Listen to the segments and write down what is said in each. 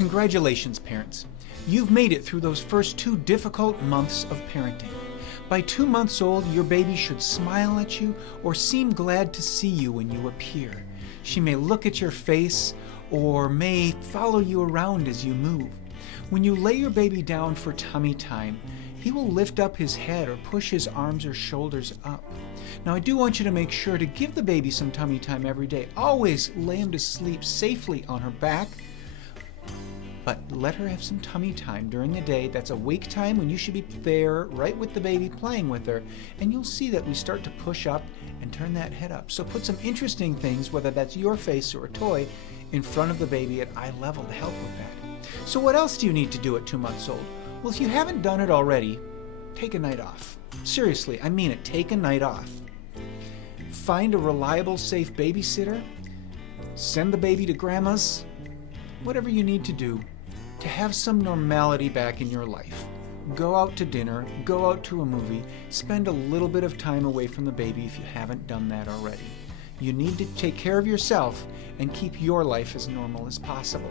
Congratulations, parents. You've made it through those first 2 difficult months of parenting. By 2 months old, your baby should smile at you or seem glad to see you when you appear. She may look at your face or may follow you around as you move. When you lay your baby down for tummy time, he will lift up his head or push his arms or shoulders up. Now, I do want you to make sure to give the baby some tummy time every day. Always lay him to sleep safely on her back, but let her have some tummy time during the day. That's awake time when you should be there right with the baby playing with her, and you'll see that we start to push up and turn that head up. So put some interesting things, whether that's your face or a toy, in front of the baby at eye level to help with that. So what else do you need to do at 2 months old? Well, if you haven't done it already, take a night off. Seriously, I mean it, take a night off. Find a reliable, safe babysitter. Send the baby to grandma's. Whatever you need to do to have some normality back in your life. Go out to dinner, go out to a movie, spend a little bit of time away from the baby if you haven't done that already. You need to take care of yourself and keep your life as normal as possible.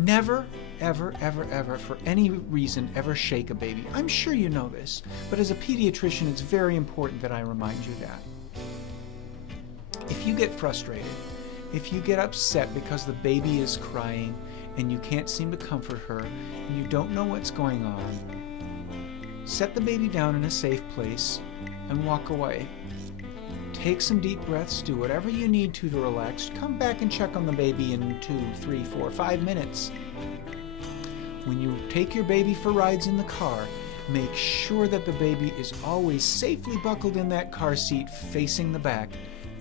Never, ever, ever, ever, for any reason, ever shake a baby. I'm sure you know this, but as a pediatrician, it's very important that I remind you that. If you get frustrated, if you get upset because the baby is crying and you can't seem to comfort her and you don't know what's going on, set the baby down in a safe place and walk away. Take some deep breaths, do whatever you need to relax. Come back and check on the baby in 2, 3, 4, 5 minutes. When you take your baby for rides in the car, make sure that the baby is always safely buckled in that car seat facing the back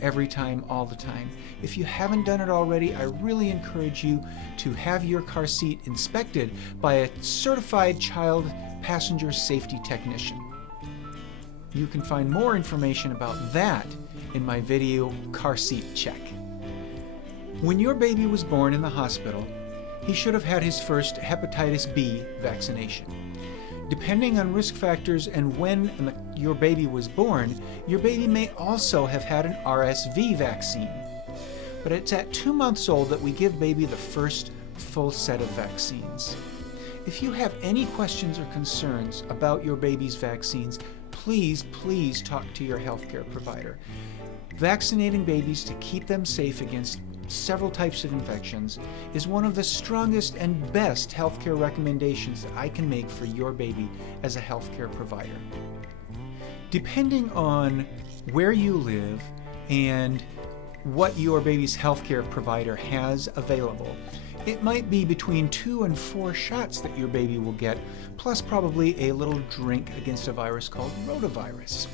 every time, all the time. If you haven't done it already, I really encourage you to have your car seat inspected by a certified child passenger safety technician. You can find more information about that in my video, Car Seat Check. When your baby was born in the hospital, he should have had his first hepatitis B vaccination. Depending on risk factors and when your baby was born, your baby may also have had an RSV vaccine. But it's at 2 months old that we give baby the first full set of vaccines. If you have any questions or concerns about your baby's vaccines, please talk to your healthcare provider. Vaccinating babies to keep them safe against several types of infections is one of the strongest and best healthcare recommendations that I can make for your baby as a healthcare provider. Depending on where you live and what your baby's healthcare provider has available, it might be between 2 and 4 shots that your baby will get, plus probably a little drink against a virus called rotavirus.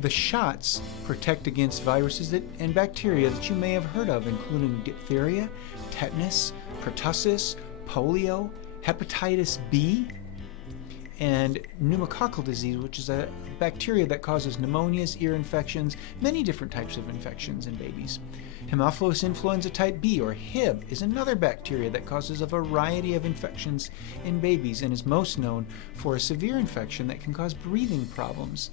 The shots protect against viruses and bacteria that you may have heard of, including diphtheria, tetanus, pertussis, polio, hepatitis B, and pneumococcal disease, which is a bacteria that causes pneumonias, ear infections, many different types of infections in babies. Haemophilus influenza type B, or Hib, is another bacteria that causes a variety of infections in babies and is most known for a severe infection that can cause breathing problems.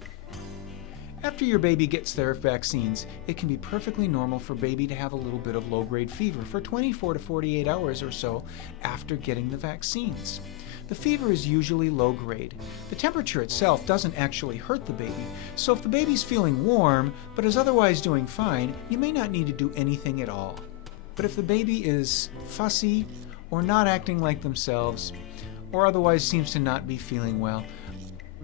After your baby gets their vaccines, it can be perfectly normal for baby to have a little bit of low-grade fever for 24 to 48 hours or so after getting the vaccines. The fever is usually low-grade. The temperature itself doesn't actually hurt the baby, so if the baby's feeling warm but is otherwise doing fine, you may not need to do anything at all. But if the baby is fussy or not acting like themselves or otherwise seems to not be feeling well,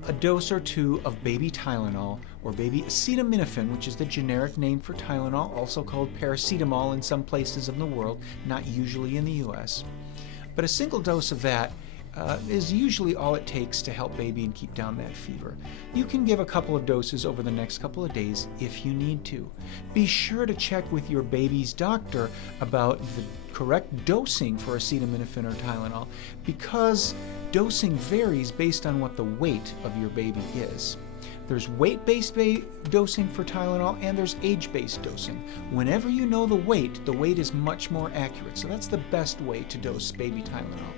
a dose or 2 of baby Tylenol or baby acetaminophen, which is the generic name for Tylenol, also called paracetamol in some places of the world, not usually in the US. But a single dose of that is usually all it takes to help baby and keep down that fever. You can give a couple of doses over the next couple of days if you need to. Be sure to check with your baby's doctor about the correct dosing for acetaminophen or Tylenol, because dosing varies based on what the weight of your baby is. There's weight-based dosing for Tylenol and there's age-based dosing. Whenever you know the weight is much more accurate. So that's the best way to dose baby Tylenol.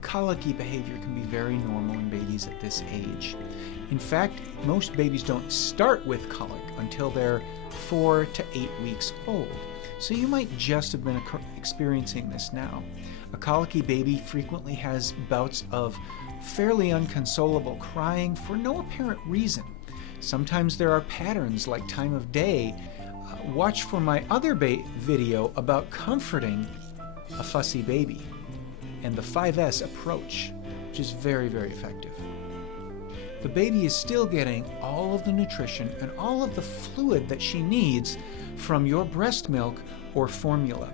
Colicky behavior can be very normal in babies at this age. In fact, most babies don't start with colic until they're 4 to 8 weeks old. so you might just have been experiencing this now. A colicky baby frequently has bouts of fairly unconsolable crying for no apparent reason. Sometimes there are patterns like time of day. Watch for my other video about comforting a fussy baby and the 5S approach, which is very, very effective. The baby is still getting all of the nutrition and all of the fluid that she needs from your breast milk or formula.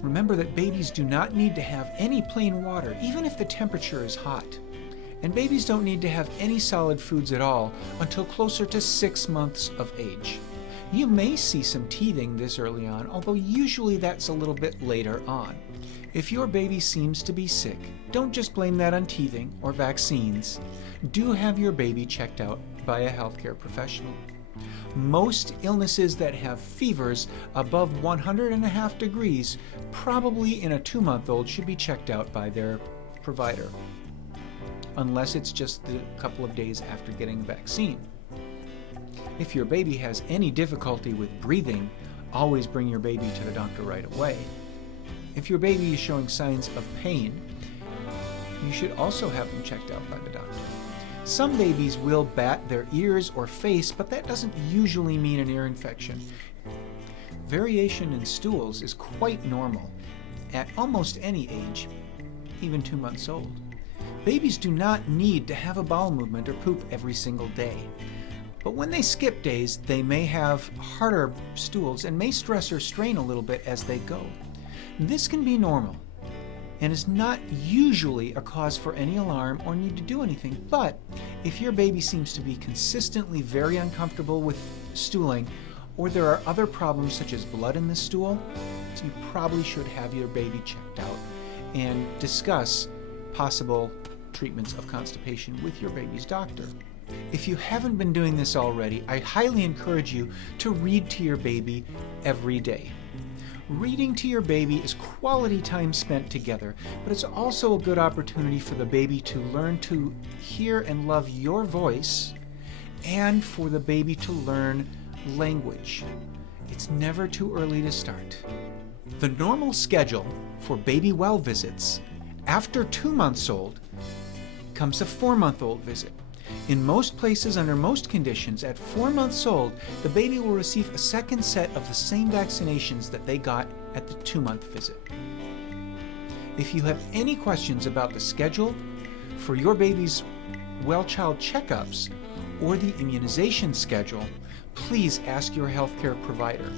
Remember that babies do not need to have any plain water, even if the temperature is hot. And babies don't need to have any solid foods at all until closer to 6 months of age. You may see some teething this early on, although usually that's a little bit later on. If your baby seems to be sick, don't just blame that on teething or vaccines. Do have your baby checked out by a healthcare professional. Most illnesses that have fevers above 100.5 degrees, probably in a 2-month-old, should be checked out by their provider, unless it's just a couple of days after getting the vaccine. If your baby has any difficulty with breathing, always bring your baby to the doctor right away. If your baby is showing signs of pain, you should also have them checked out by the doctor. Some babies will bat their ears or face, but that doesn't usually mean an ear infection. Variation in stools is quite normal at almost any age, even 2 months old. Babies do not need to have a bowel movement or poop every single day. But when they skip days, they may have harder stools and may stress or strain a little bit as they go. This can be normal and is not usually a cause for any alarm or need to do anything. But if your baby seems to be consistently very uncomfortable with stooling, or there are other problems such as blood in the stool, you probably should have your baby checked out and discuss possible treatments of constipation with your baby's doctor. If you haven't been doing this already, I highly encourage you to read to your baby every day. Reading to your baby is quality time spent together, but it's also a good opportunity for the baby to learn to hear and love your voice, and for the baby to learn language. It's never too early to start. The normal schedule for baby well visits after 2 months old comes a 4-month-old visit. In most places, under most conditions, at 4 months old, the baby will receive a second set of the same vaccinations that they got at the 2-month visit. If you have any questions about the schedule for your baby's well-child checkups or the immunization schedule, please ask your healthcare provider.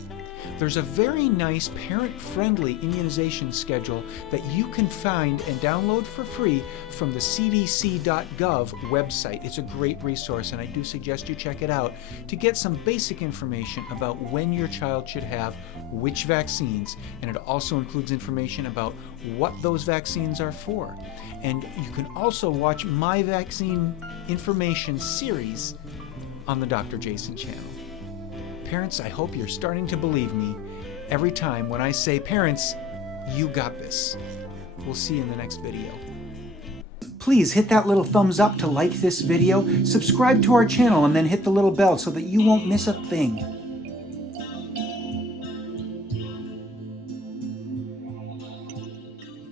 There's a very nice parent-friendly immunization schedule that you can find and download for free from the CDC.gov website. It's a great resource, and I do suggest you check it out to get some basic information about when your child should have which vaccines, and it also includes information about what those vaccines are for. And you can also watch my vaccine information series on the Dr. Jason channel. Parents, I hope you're starting to believe me every time when I say, parents, you got this. We'll see you in the next video. Please hit that little thumbs up to like this video, subscribe to our channel, and then hit the little bell so that you won't miss a thing.